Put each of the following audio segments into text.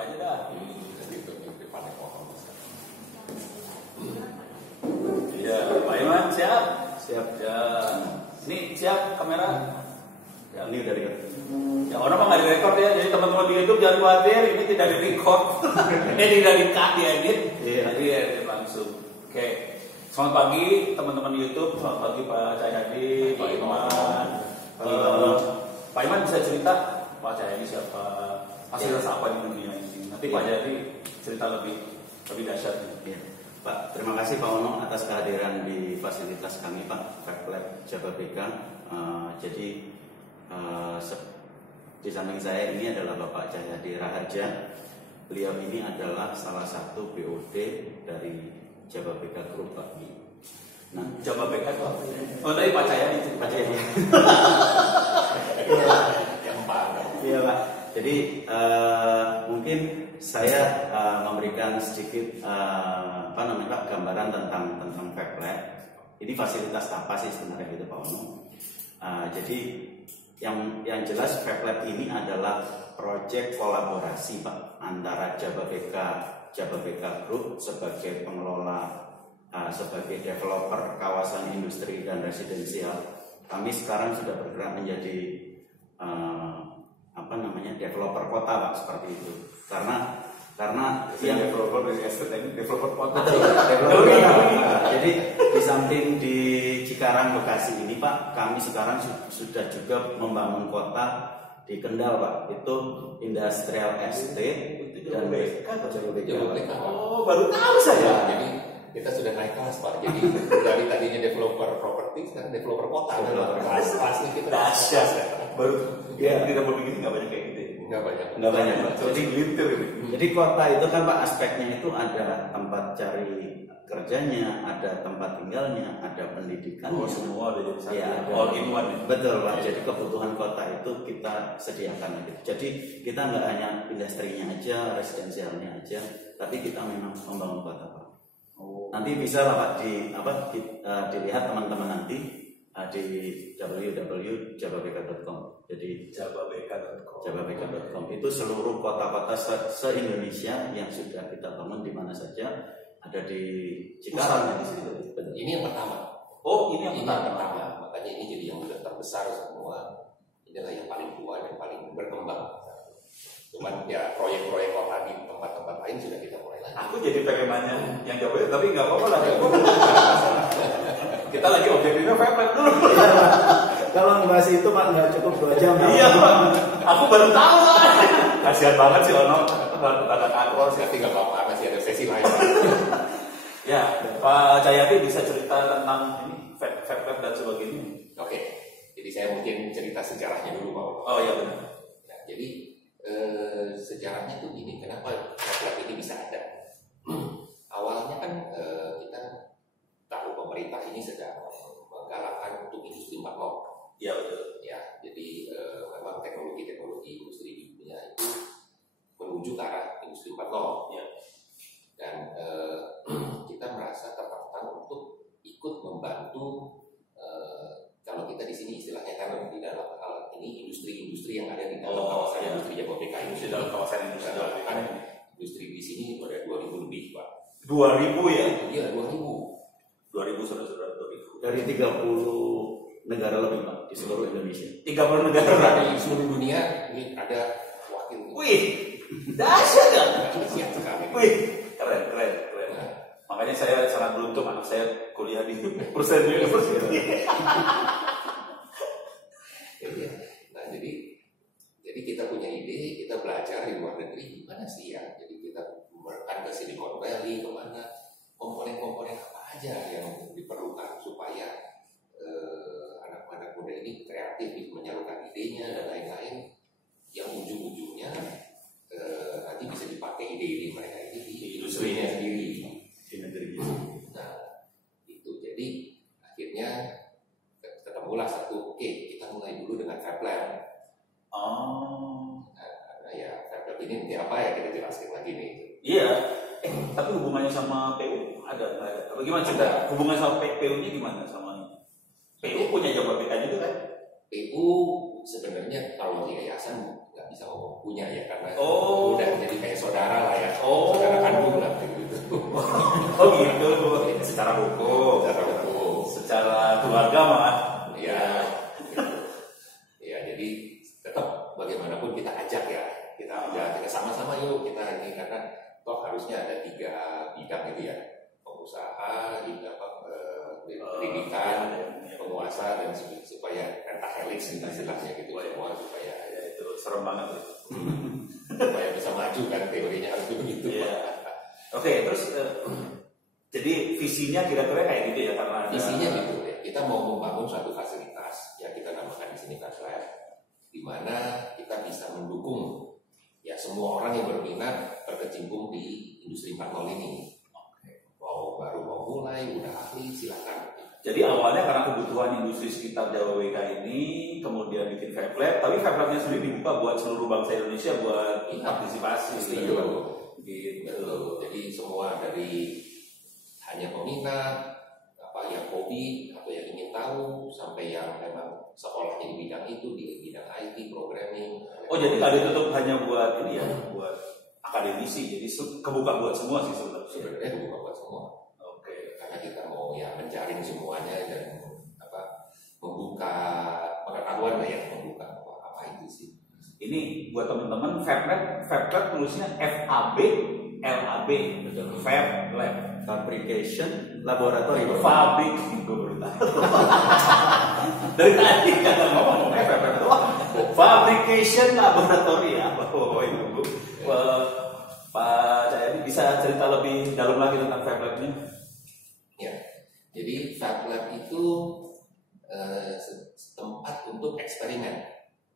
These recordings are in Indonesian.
aja dah. Gitu di pakai pohon. Iya, Pak Iman siap? Siap. Ya, ini siap kamera? Ya, ini udah record. Ya orang mah nggak direkord ya, jadi teman-teman di YouTube jangan khawatir, ini tidak direkord, ini tidak di-cut, diedit, jadi ya langsung. Oke, selamat pagi teman-teman di YouTube, selamat pagi Pak Cahyadi, Pak Iman. Pak Iman bisa cerita Pak Cahyadi siapa, hasilnya apa di dunia ini? Nanti Pak Cahyadi cerita lebih dahsyat. Ya. Pak, terima kasih Pak Ono atas kehadiran di fasilitas kami Pak, FabLab Jababeka. Di samping saya ini adalah Bapak Cahyadi Raharja. Beliau ini adalah salah satu BOD dari Jababeka Group Pak. Nah, Jababeka itu apa? Oh tadi Pak Cahyadi. Pak Cahyadi. Iya Pak. Jadi mungkin saya memberikan sedikit gambaran tentang FabLab. Ini fasilitas apa sih sebenarnya gitu Pak Ono? Jadi yang jelas FabLab ini adalah proyek kolaborasi Pak antara Jababeka Group sebagai pengelola, sebagai developer kawasan industri dan residensial. Kami sekarang sudah bergerak menjadi developer kota Pak, seperti itu. Karena yang developer dari estate ini developer kota. Betul, developer kota. Jadi di samping di Cikarang Bekasi ini Pak, kami sekarang sudah juga membangun kota di Kendal Pak. Itu industrial estate dan Jababeka. Oh, baru tahu saya. Jadi kita sudah naik kelas Pak. Jadi dari tadinya developer properti sekarang developer kota. Kelasnya kita dahsyat. Baru ya tidak begini nggak banyak kayak gitu. Nggak banyak Pak. Jadi glitter ini. Jadi kota itu kan Pak, aspeknya itu ada tempat cari kerjanya, ada tempat tinggalnya, ada pendidikannya. Oh, semua ada jadi satu. Ya, all in one. Betul Pak. Jadi kebutuhan kota itu kita sediakan gitu. Jadi kita nggak hanya industrinya aja, residensialnya aja, tapi kita memang membangun kota Pak. Oh. Nanti bisa lah Pak dilihat teman-teman nanti di www.jababeka.com. Jadi jababeka.com itu seluruh kota-kota se-Indonesia yang sudah kita bangun di mana saja, ada di Cikarang di situ. Ini yang pertama. Oh, ini yang pertama. Makanya ini jadi yang sudah terbesar semua. Inilah yang paling tua dan paling berkembang. Cuman ya proyek-proyek kota di tempat-tempat lain sudah kita mulai lagi. Aku jadi pengen nanya yang jawabnya, tapi nggak apa-apa lah. Kita lagi objektifnya FabLab dulu. Kalau ngebahas itu Pak nggak cukup 2 jam. Iya Pak, aku baru tahu Pak. Kasihan banget sih Ono, tanda akros. Tapi nggak apa-apa, masih ada sesi lain. Ya, Pak Cahyadi bisa cerita tentang ini FabLab dan sebagainya. Oke, jadi saya mungkin cerita sejarahnya dulu Pak. Oh iya benar. Nah, jadi sejarahnya tuh gini, kenapa FabLab ini bisa ada? Awalnya kan kita tahu pemerintah ini sedang menggalakkan untuk industri 4.0. Iya betul. Ya, jadi memang teknologi industri di dunia itu menuju ke arah industri 4.0. Ya. Dan kita merasa tertantang untuk ikut membantu. Kalau kita di sini istilahnya kan di dalam hal ini industri-industri yang ada di dalam kawasan industri Jababeka ini. Di dalam kawasan industri Jababeka. Industri di sini ada 2.000 lebih Pak. 2.000 ya? Iya 2.000. 2.000 saudara-saudara 2.000. Dari 30 negara lebih Pak di seluruh Indonesia. 30 negara di seluruh dunia ini ada wakil. Wih, dahsyat kan? Siap sekali. Wih, keren. Makanya saya sangat beruntung anak saya kuliah di Pursen University. Nah, jadi kita punya ide, kita belajar di luar negeri gimana sih ya. Jadi kita kan ke Silicon Valley, kemana komponen-komponen apa aja yang diperlukan supaya anak-anak muda ini kreatif menyalurkan idenya dan lain-lain, yang ujung-ujungnya nanti bisa dipakai ide-ide mereka ini di industrinya sendiri Di negeri. Nah itu jadi akhirnya ketemulah satu, oke, kita mulai dulu dengan FabLab. Nah ya FabLab ini nanti apa ya kita jelaskan lagi nih. Iya. Tapi hubungannya sama PU ada? Bagaimana cerita? Hubungannya sama PU-nya gimana sama ini? PU punya Jababeka juga kan? PU sebenarnya kalau di yayasan nggak bisa ngomong punya ya, karena Oh. udah jadi kayak saudara lah ya, Oh. saudara kandung lah gitu. Oh gitu, secara hukum, secara keluarga mah. Ya, ya jadi tetap bagaimanapun kita ajak ya, kita sama-sama yuk kita ini karena toh harusnya ada 3 bidang itu ya, pengusaha, pendidikan, penguasa dan supaya pentahelix istilahnya gitu semua supaya Ya, itu serem banget. supaya bisa maju kan teorinya harus begitu. Iya. Oke, terus jadi visinya kira-kira kayak gitu ya karena ada... Visinya gitu ya. Kita mau membangun suatu fasilitas ya kita namakan di sini FabLab, di mana kita bisa mendukung ya semua orang yang berminat berkecimpung di industri 4.0 ini. Baru mau mulai, udah ahli silakan. Jadi awalnya karena kebutuhan industri sekitar Jawa WK ini, kemudian bikin FabLab, tapi FabLabnya sendiri dibuka buat seluruh bangsa Indonesia buat partisipasi. Gitu. Jadi semua dari hanya peminat, yang hobi atau yang ingin tahu, sampai yang memang sekolahnya di bidang itu, di bidang IT, programming. Oh jadi nggak ditutup hanya buat ini ya, buat akademisi, jadi kebuka buat semua sih sebenarnya kebuka buat semua. Karena kita mau ya menjaring semuanya dan membuka pengetahuan lah ya, membuka apa itu sih. Ini buat teman-teman FabLab tulisnya FAB LAB, betul. FabLab, Fabrication Laboratory. Fabrik, gue baru tahu. Dari tadi kata ngomong FabLab itu Fabrication Laboratory ya. Oh itu Pak Jayadi bisa cerita lebih dalam lagi tentang FabLab ini? Ya, jadi FabLab itu tempat untuk eksperimen.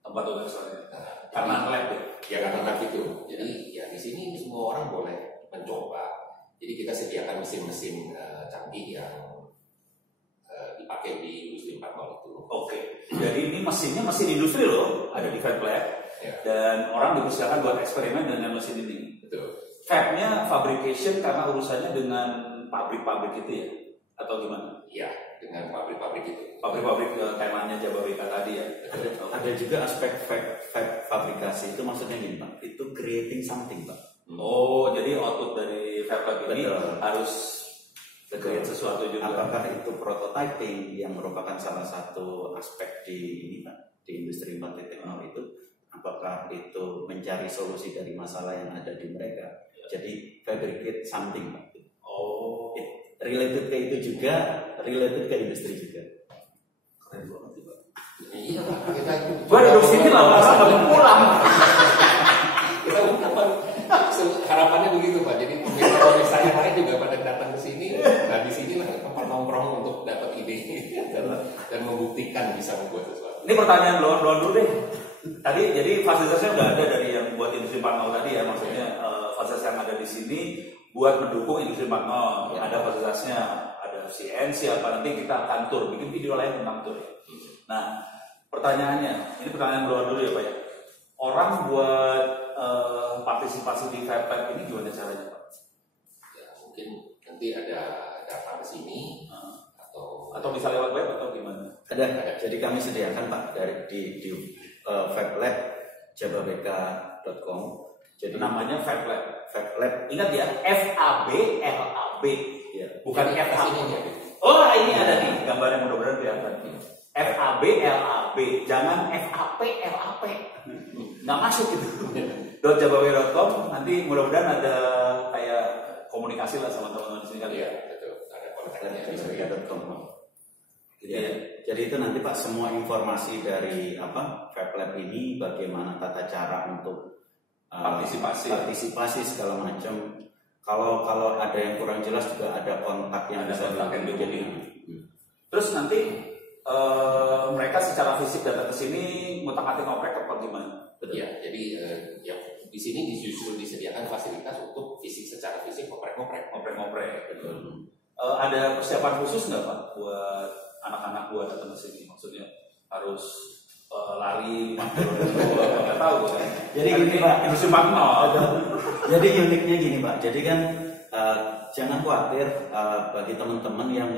Tempat untuk eksperimen. Karena lab ya karena lab itu. Jadi ya di sini semua orang boleh mencoba. Jadi kita sediakan mesin-mesin canggih yang dipakai di industri 4.0 itu. Oke. Jadi ini mesinnya mesin industri loh, ada di FabLab. Ya. Dan orang dipersilakan buat eksperimen dengan mesin ini. Betul. Fabnya fabrication karena urusannya dengan pabrik-pabrik itu ya, atau gimana? Iya, dengan pabrik-pabrik itu. Pabrik-pabrik temanya Jabarita tadi ya. Ada juga aspek fabrikasi itu maksudnya gini Pak, itu creating something Pak. Oh, jadi output dari FabLab ini harus create sesuatu juga. Apakah itu prototyping yang merupakan salah satu aspek di ini Pak, di industri 4.0 itu? Apakah itu mencari solusi dari masalah yang ada di mereka? Jadi fabricate something Pak. Oh, related ke itu juga, related ke industri juga. Keren banget Pak. Iya Pak, kita gua duduk sini lama-lama nggak mau pulang. Kita harapannya begitu Pak. Jadi pemirsa yang lain juga pada datang ke sini. Nah di sinilah tempat nongkrong untuk dapat ide dan membuktikan bisa membuat sesuatu. Ini pertanyaan luar dulu deh. Tadi jadi fasilitasnya udah ada dari yang buat industri 4.0 tadi ya, maksudnya fasilitas yang ada di sini buat mendukung industri 4.0. Ya. Ada fasilitasnya, ada CNC apa, nanti kita akan tur, bikin video lain tentang tur. Nah, pertanyaannya, ini pertanyaan luar dulu ya Pak ya. Orang buat partisipasi di FabLab ini gimana caranya Pak? Ya, mungkin nanti ada datang ke sini atau bisa lewat web atau gimana? Ada. Jadi kami sediakan Pak dari di FabLab jababeka.com. Jadi namanya FabLab. FabLab. Ingat ya, FABLAB. Ya. Bukan FA. Ini ya. Oh, ini ada nih gambarnya mudah-mudahan kelihatan. FABLAB, jangan FAPLAP. Nggak masuk gitu. .jababeka.com, nanti mudah-mudahan ada kayak komunikasi lah sama teman-teman di sini kali ya. Betul. Ada kontaknya di jababeka.com. Jadi itu nanti Pak semua informasi dari FabLab ini, bagaimana tata cara untuk partisipasi segala macam. Kalau ada yang kurang jelas juga ada kontak yang bisa dihubungi. Terus nanti mereka secara fisik datang ke sini ngutak-atik ngoprek apa gimana? Ya, jadi yang di sini justru disediakan fasilitas untuk secara fisik ngoprek-ngoprek. Betul. Ada persiapan khusus nggak Pak buat anak-anak buat datang ke sini? Maksudnya harus lari 50 km nggak tahu kan? Jadi gini Pak, industri 4.0. Jadi uniknya gini Pak, jadi kan jangan khawatir bagi teman-teman yang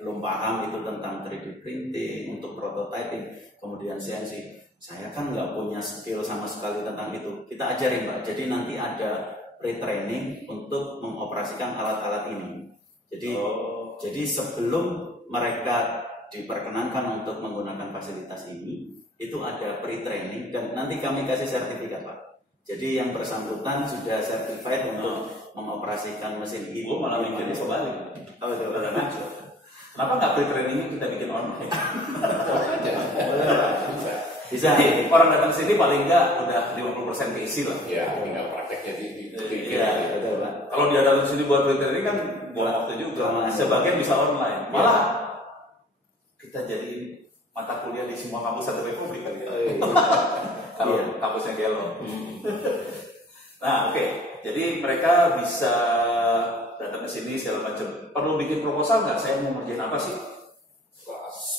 belum paham itu tentang 3D printing untuk prototyping, kemudian CNC. Saya kan nggak punya skill sama sekali tentang itu. Kita ajarin Pak. Jadi nanti ada pre-training untuk mengoperasikan alat-alat ini. Jadi sebelum mereka diperkenankan untuk menggunakan fasilitas ini, itu ada pre-training dan nanti kami kasih sertifikat, Pak. Jadi yang bersangkutan sudah certified untuk mengoperasikan mesin ini. Gue malah mikirnya sebalik. Oh, itu udah ngaco. Kenapa nggak pre-training kita bikin online? Bisa. Jadi, orang datang sini paling nggak udah 50% keisi lah. Ya, tinggal prakteknya di Iya, betul, Pak. Kalau dia datang sini buat pre-training kan buang waktu juga. Sebagian bisa online. Malah kita jadi mata kuliah di semua kampus satu Republik kali ya. Kalau kampusnya Gelo. Nah, oke. Jadi mereka bisa datang ke sini segala macam. Perlu bikin proposal nggak? Saya mau ngerjain apa sih?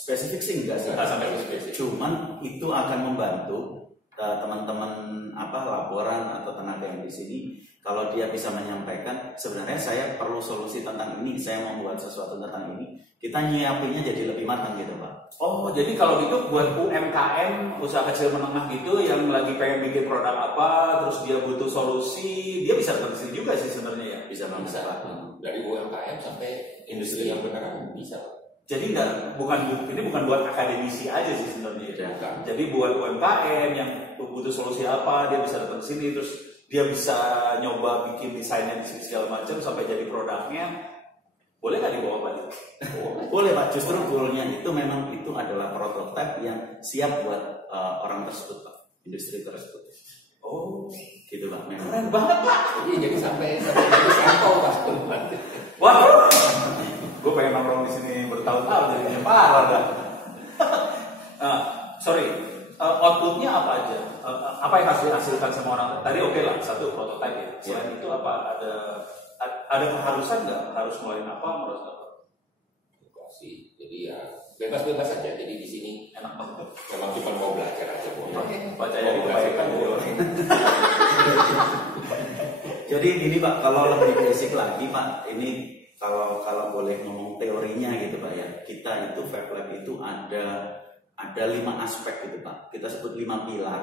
Spesifik sih enggak sih. Nggak sampai spesifik. Cuman itu akan membantu teman-teman laporan atau tenaga yang di sini. Kalau dia bisa menyampaikan, sebenarnya saya perlu solusi tentang ini, saya mau buat sesuatu tentang ini, kita nyiapinnya jadi lebih matang gitu, Pak. Oh, jadi kalau gitu buat UMKM, usaha kecil menengah gitu yang lagi pengen bikin produk apa, terus dia butuh solusi, dia bisa datang sini juga sih sebenarnya ya. Bisa banget, Pak. Dari UMKM sampai industri yang beneran bisa. Jadi ini bukan buat akademisi aja sih sebenarnya. Ya. Jadi buat UMKM yang butuh solusi apa, dia bisa datang sini, terus dia bisa nyoba bikin desainnya di sini segala macam sampai jadi produknya. Boleh nggak dibawa balik? Boleh, Pak. Justru goalnya itu memang itu adalah prototipe yang siap buat orang tersebut, Pak, industri tersebut. Oh, gitu, Pak. Memang. Keren banget, Pak. Jadi sampai jadi sampel, Pak. Wah, gue pengen nongkrong di sini bertahun-tahun jadinya parah dah. Sorry, outputnya apa aja? Apa yang harus dihasilkan sama orang? Tadi oke lah, satu prototipe ya. Selain itu apa? Ada keharusan nggak? Harus ngeluarin apa? Harus apa? Sih, jadi ya bebas-bebas aja. Jadi di sini Enak banget. memang cuma mau belajar aja, Bu. Baca yang dibacakan. Jadi ini, Pak, kalau lebih basic lagi, Pak, ini kalau boleh ngomong teorinya gitu, Pak ya. Kita itu Fab Lab itu ada 5 aspek gitu, Pak. Kita sebut 5 pilar.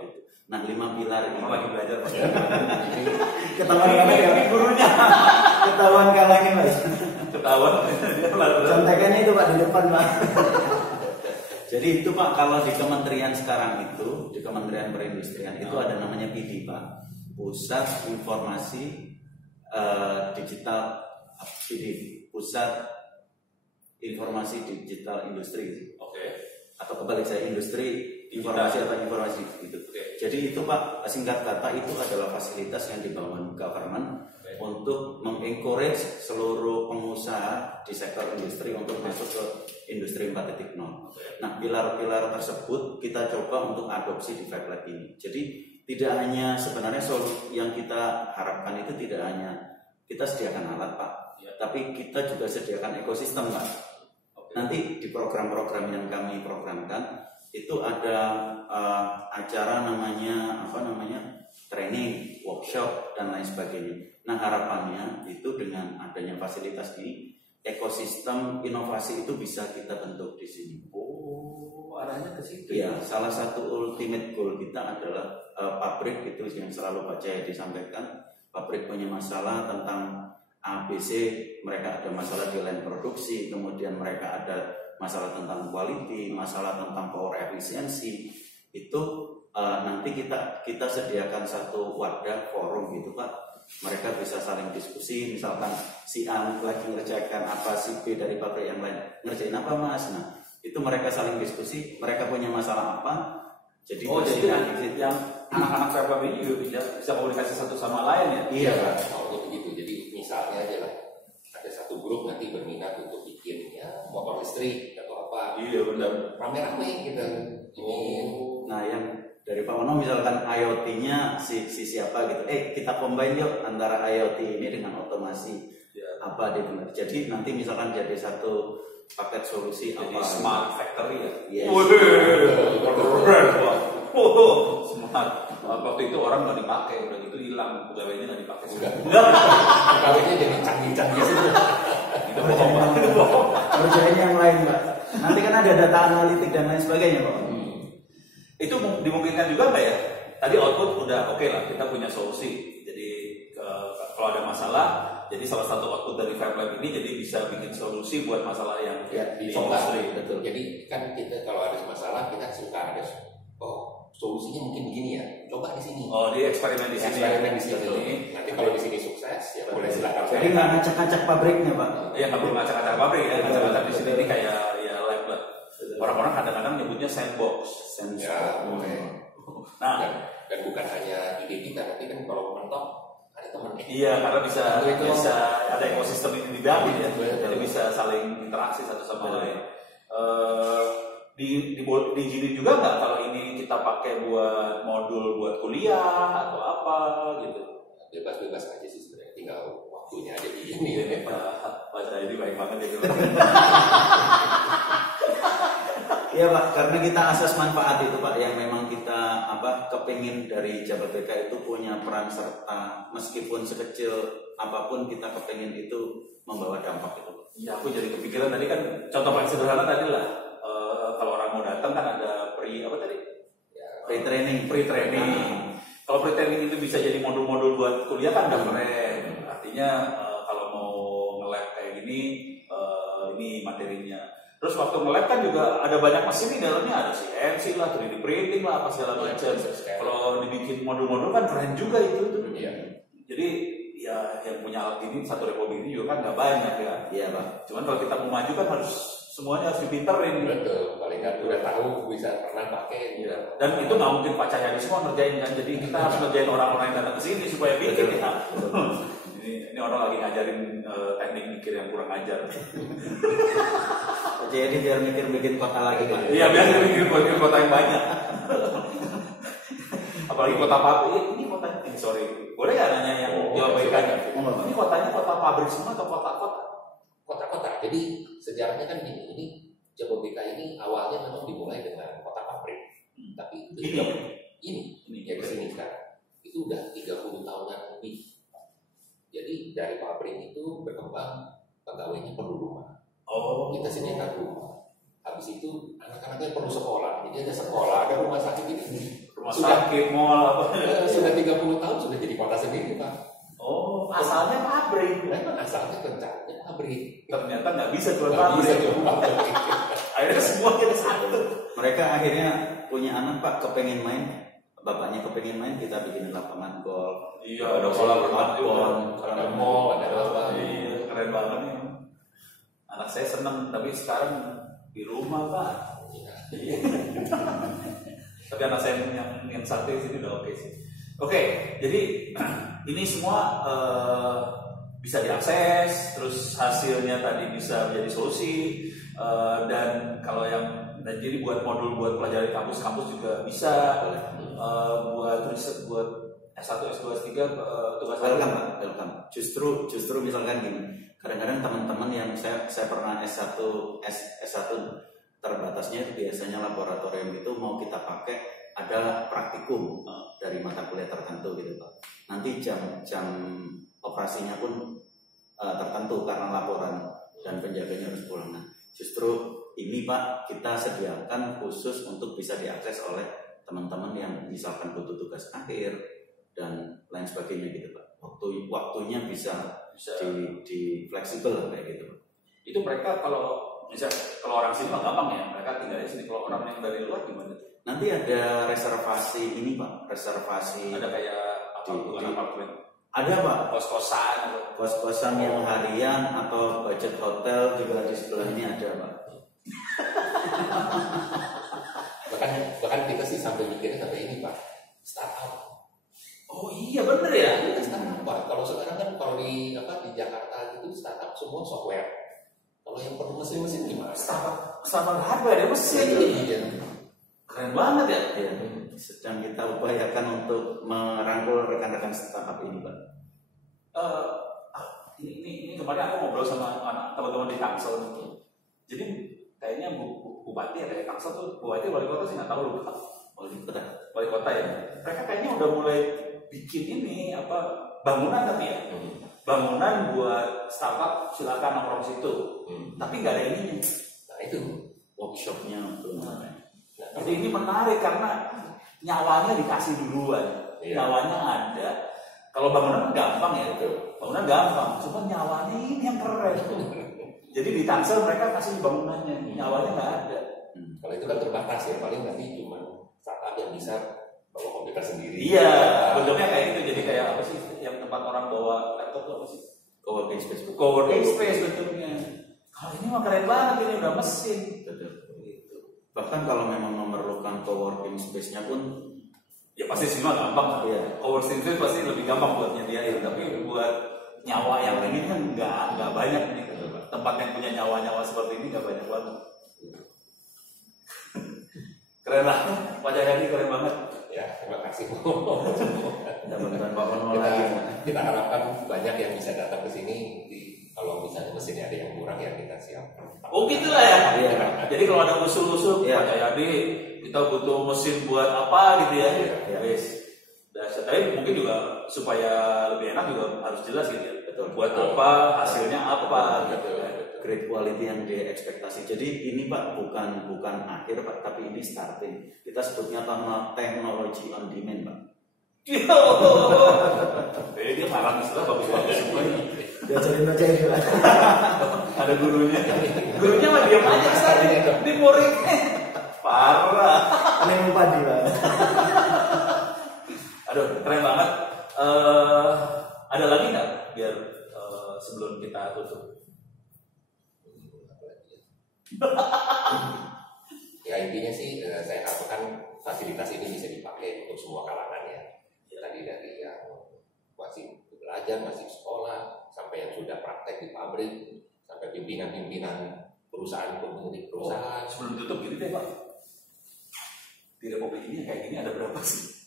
Gitu. Nah, 5 pilar ini lagi belajar, Pak. Ketahuan ini gurunya. Ketahuan kalah ini, Mas. Ketahuan. Contekannya itu, Pak, di depan, Pak. Jadi itu, Pak, kalau di kementerian sekarang itu, di Kementerian Perindustrian itu ada namanya PD, Pak. Pusat Informasi Digital Pusat Informasi Digital Industri. Oke. Atau kebalik saya, industri informasi atau informasi gitu. Jadi itu, Pak, singkat kata itu adalah fasilitas yang dibangun government untuk mengencourage seluruh pengusaha di sektor industri untuk masuk ke industri 4.0. Nah, pilar-pilar tersebut kita coba untuk adopsi di Fab Lab ini. Jadi tidak hanya sebenarnya yang kita harapkan itu tidak hanya kita sediakan alat, Pak, tapi kita juga sediakan ekosistem, Pak. Nanti di program-program yang kami programkan itu ada acara namanya training, workshop dan lain sebagainya. Nah, harapannya itu dengan adanya fasilitas ini, ekosistem inovasi itu bisa kita bentuk di sini. Oh, arahnya ke situ. Ya, salah satu ultimate goal kita adalah pabrik itu yang selalu Pak Jaya disampaikan. Pabrik punya masalah tentang ABC, mereka ada masalah di line produksi, kemudian mereka ada masalah tentang quality, masalah tentang power efficiency. Itu nanti kita sediakan satu wadah forum gitu, Pak. Mereka bisa saling diskusi, misalkan si A lagi ngerjakan apa, si B dari pabrik yang lain ngerjain apa, Mas. Nah, itu mereka saling diskusi, mereka punya masalah apa. Jadi yang anak-anak Fab Lab ini juga bisa komunikasi satu sama lain ya? Iya, Pak. Kalau begitu, jadi misalnya aja lah, ada satu grup nanti berminat untuk bikin ya motor listrik atau apa. Iya, benar. Rame-rame gitu. Nah, yang dari Pak Mono misalkan IoT-nya si siapa gitu. Kita combine yuk antara IoT ini dengan otomasi. Apa dia benar. Jadi nanti misalkan jadi satu paket solusi jadi apa smart factory ya. Yes. Smart. Waktu itu orang nggak dipakai, udah gitu hilang, pegawainya nggak dipakai. Pegawainya jadi canggih-canggih sih. Itu bohong. Kerjain yang lain, Pak. Nanti kan ada data analitik dan lain sebagainya, Pak. Itu dimungkinkan juga nggak ya? Tadi output udah oke lah, kita punya solusi. Jadi masalah. Jadi salah satu output dari FabLab ini jadi bisa bikin solusi buat masalah yang di industri. Betul. Jadi kan kita kalau ada masalah kita suka ada solusinya mungkin begini ya. Coba di sini. Oh, di eksperimen di sini. Eksperimen di sini. Nanti kalau di sini sukses ya boleh silakan. Jadi nggak ngacak-ngacak pabriknya Pak. Iya, nggak perlu ngacak-ngacak pabrik ya. Ngacak-ngacak di sini ini kayak ya lab lah. Orang-orang kadang-kadang nyebutnya sandbox. Ya, boleh. Nah, dan bukan hanya ide kita, tapi kan kalau mentok ada teman. iya, karena bisa ada ekosistem ini di dalam ya. Jadi bisa saling interaksi satu sama lain. Diizinin juga nggak kalau ini kita pakai buat modul buat kuliah atau apa gitu? Bebas-bebas aja sih sebenarnya, tinggal waktunya aja begini. Baca ini baik banget ya. Iya Pak, karena kita asas manfaat itu Pak, yang memang kita kepingin dari Jabar BK itu punya peran serta, meskipun sekecil apapun kita kepingin itu membawa dampak itu. Ya, aku jadi kepikiran tadi kan contoh paling sederhana tadi lah. Kalau orang mau datang kan ada pre-training. Kalau pre-training itu bisa jadi modul-modul buat kuliah kan udah keren. Artinya kalau mau nge-lab kayak gini, ini materinya. Terus waktu nge-lab kan juga ada banyak mesin di dalamnya, ada CNC lah, 3D printing lah, apa segala macam. Kalau dibikin modul-modul kan keren juga itu. Iya. Jadi ya yang punya alat ini satu republik ini juga kan nggak banyak ya. Iya Pak. Cuman kalau kita mau maju kan harus semuanya harus dipinterin. Betul, paling nggak udah tahu bisa pernah pakai. Ya. Dan itu nggak mungkin Pak Cahyadi semua ngerjain kan, jadi kita harus ngerjain orang-orang yang datang ke sini supaya bikin ya. Ini orang lagi ngajarin teknik mikir yang kurang ajar. Jadi biar mikir bikin kota lagi Pak. Iya, biar mikir kota yang banyak. Apalagi kota pabrik, ini kota ini sorry. Boleh nggak nanya yang jawab baiknya? Ini kotanya kota pabrik semua atau kota-kota? Kota-kota. Jadi sejarahnya kan ini Jababeka ini awalnya memang dimulai dengan kota pabrik. Tapi ini ya kesini sekarang. Itu udah 30 tahunan lebih. Jadi dari pabrik itu berkembang, pegawainya perlu rumah. Oh, kita sediakan rumah. Habis itu anak-anaknya perlu sekolah. Jadi ada sekolah, ada rumah sakit ini. Rumah sakit, mall apa? Sudah 30 tahun sudah jadi kota sendiri Pak. Oh, asalnya pabrik. Memang asalnya rencananya pabrik. Ternyata nggak bisa jual pabrik. Akhirnya semua jadi satu. Mereka akhirnya punya anak Pak, kepengen main, bapaknya kepengen main, kita bikin lapangan golf. Iya, ada kolam renang, ada mall, ada apa? Iya, keren banget nih. Anak saya seneng, tapi sekarang di rumah Pak. Iya. Tapi anak saya yang satu di sini udah oke sih. Oke, jadi ini semua bisa diakses, terus hasilnya tadi bisa menjadi solusi, dan kalau yang jadi buat modul buat pelajari kampus-kampus juga bisa, buat riset buat S1, S2, S3 tugas welcome. Justru misalkan gini, kadang-kadang teman-teman yang saya pernah S1 terbatasnya itu biasanya laboratorium itu mau kita pakai ada praktikum dari mata kuliah tertentu gitu Pak. Nanti jam operasinya pun tertentu karena laporan dan penjaganya harus pulang. Nah, justru ini Pak kita sediakan khusus untuk bisa diakses oleh teman-teman yang misalkan butuh tugas akhir dan lain sebagainya gitu Pak. Waktunya bisa di fleksibel lah kayak gitu Pak. Itu mereka kalau orang sini mah gampang ya, mereka tinggal di sini. Kalau orang yang dari luar gimana? Nanti ada reservasi ini Pak, reservasi. Ada kayak apartemen. Ada Pak, kos-kosan yang harian atau budget hotel juga di sebelah ini ada Pak. bahkan kita sih sampai mikirnya sampai ini Pak, startup. Oh iya bener ya. Startup Pak. Kalau sekarang kan kalau di Jakarta itu startup semua software. Kalau yang perlu mesin-mesin gimana? Startup hardware ya mesin. Iya. Keren banget ya. Ya, sedang kita upayakan untuk merangkul rekan-rekan startup ini Pak. Ini kemarin aku ngobrol sama teman-teman di Tangsel. Jadi kayaknya bupati ya kayak Tangsel tuh, bupati wali kota sih nggak tahu lupa. Wali kota ya. Mereka kayaknya udah mulai bikin ini bangunan tapi ya. Bangunan buat startup silakan nongkrong situ. Tapi nggak ada ininya. Nah itu Workshopnya belum ada. Jadi ini menarik karena nyawanya dikasih duluan. Iya. Nyawanya ada. Kalau Kalau bangunan gampang ya, bangunan gampang, cuma nyawanya ini yang keren. Jadi di Tangsel mereka kasih bangunannya, nyawanya nggak ada. Kalau itu kan terbatas ya, paling nanti cuma startup yang bisa bawa komputer sendiri. Iya, bentuknya kayak gitu. Jadi kayak apa sih yang tempat orang bawa laptop tuh apa sih? Coworking space. Coworking space bentuknya. Kalau ini mah keren banget, ini udah mesin. Betul. Bahkan kalau memang memerlukan coworking space-nya pun ya pasti sih mah gampang. Iya. Coworking space pasti lebih gampang buat nyediain, tapi buat nyawa yang ini kan nggak banyak nih. Tempat yang punya nyawa-nyawa seperti ini nggak banyak banget. Keren lah, Pak Cahyadi keren banget. Ya, terima kasih. Kita harapkan banyak yang bisa datang ke sini. Kalau misalnya mesinnya ada yang kurang ya kita siap. Oh gitulah ya. Iya. Jadi kalau ada usul-usul, Iya. Pak Cahyadi, kita butuh mesin buat apa gitu ya. Iya. Wes. Tapi mungkin juga supaya lebih enak juga harus jelas gitu ya. Betul. Buat apa, hasilnya apa gitu. Great quality yang diekspektasi. Jadi ini Pak bukan akhir Pak, tapi ini starting. Kita sebutnya teknologi on demand Pak. Dia marah istilah bagus-bagus semuanya. Diajarin aja ya. Ada gurunya. Gurunya mah diam aja Ustaz. Ini muridnya. Parah. Ini padi Pak. Aduh, keren banget. Ada lagi nggak biar sebelum kita tutup? Ya intinya sih saya harapkan fasilitas ini bisa dipakai untuk semua kalangan ya. Tadi dari yang masih belajar, masih sekolah, sampai yang sudah praktek di pabrik, sampai pimpinan-pimpinan perusahaan, pemilik perusahaan. Sebelum tutup gini deh Pak, di Republik ini kayak gini ada berapa sih?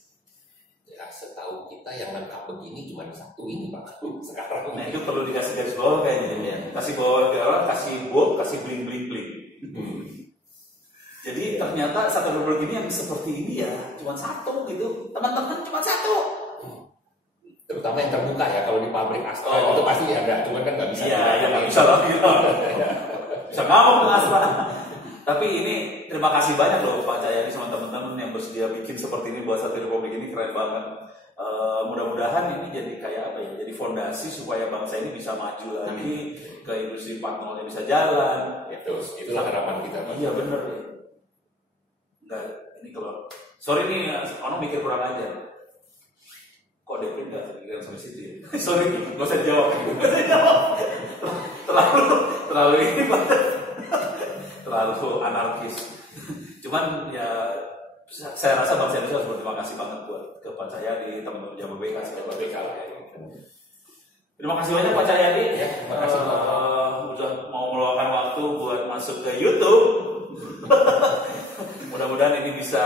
Ya setahu kita yang lengkap begini cuma satu ini Pak sekarang. Nah itu perlu dikasih garis bawah kayaknya. Kasih bawah ke orang, kasih bold, kasih bling bling bling. Jadi ternyata satu Republik ini yang seperti ini ya cuma satu gitu. Teman-teman cuma satu. Terutama yang terbuka ya, kalau di pabrik aspal itu pasti ada, cuman kan nggak bisa. Iya, ya nggak bisa lah gitu. Bisa ngomong dengan aspal. Tapi ini terima kasih banyak loh Pak Cahyadi sama teman-teman yang bersedia bikin seperti ini buat satu Republik ini, keren banget. Mudah-mudahan ini jadi kayak apa ya? Jadi fondasi supaya bangsa ini bisa maju lagi, ke industri 4.0-nya bisa jalan. Itulah harapan kita Pak. Iya bener ya. Enggak, ini kalau sorry nih, orang mikir kurang aja. Kok Devin nggak kepikiran sampai situ ya? Sorry, nggak usah dijawab. Terlalu ini banget. Terlalu anarkis. Cuman ya saya rasa bangsa Indonesia harus berterima kasih banget buat ke Pak Cahyadi, teman-teman Jabodetabek, segala macam. Terima kasih banyak Pak Cahyadi. Ya, terima kasih udah mau meluangkan waktu buat masuk ke YouTube. Mudah-mudahan ini bisa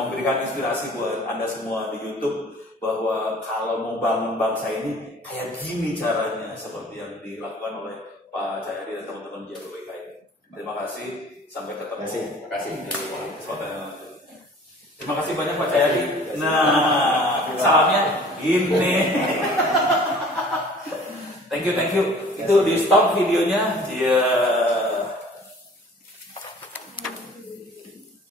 memberikan inspirasi buat Anda semua di YouTube bahwa kalau mau bangun bangsa ini kayak gini caranya, seperti yang dilakukan oleh Pak Cahyadi dan teman-teman di Jabodetabek ini. Terima kasih, sampai ketemu. Terima kasih. Terima kasih banyak Pak Cahyadi. Nah, salamnya gini. Thank you. Itu di stop videonya. Iya.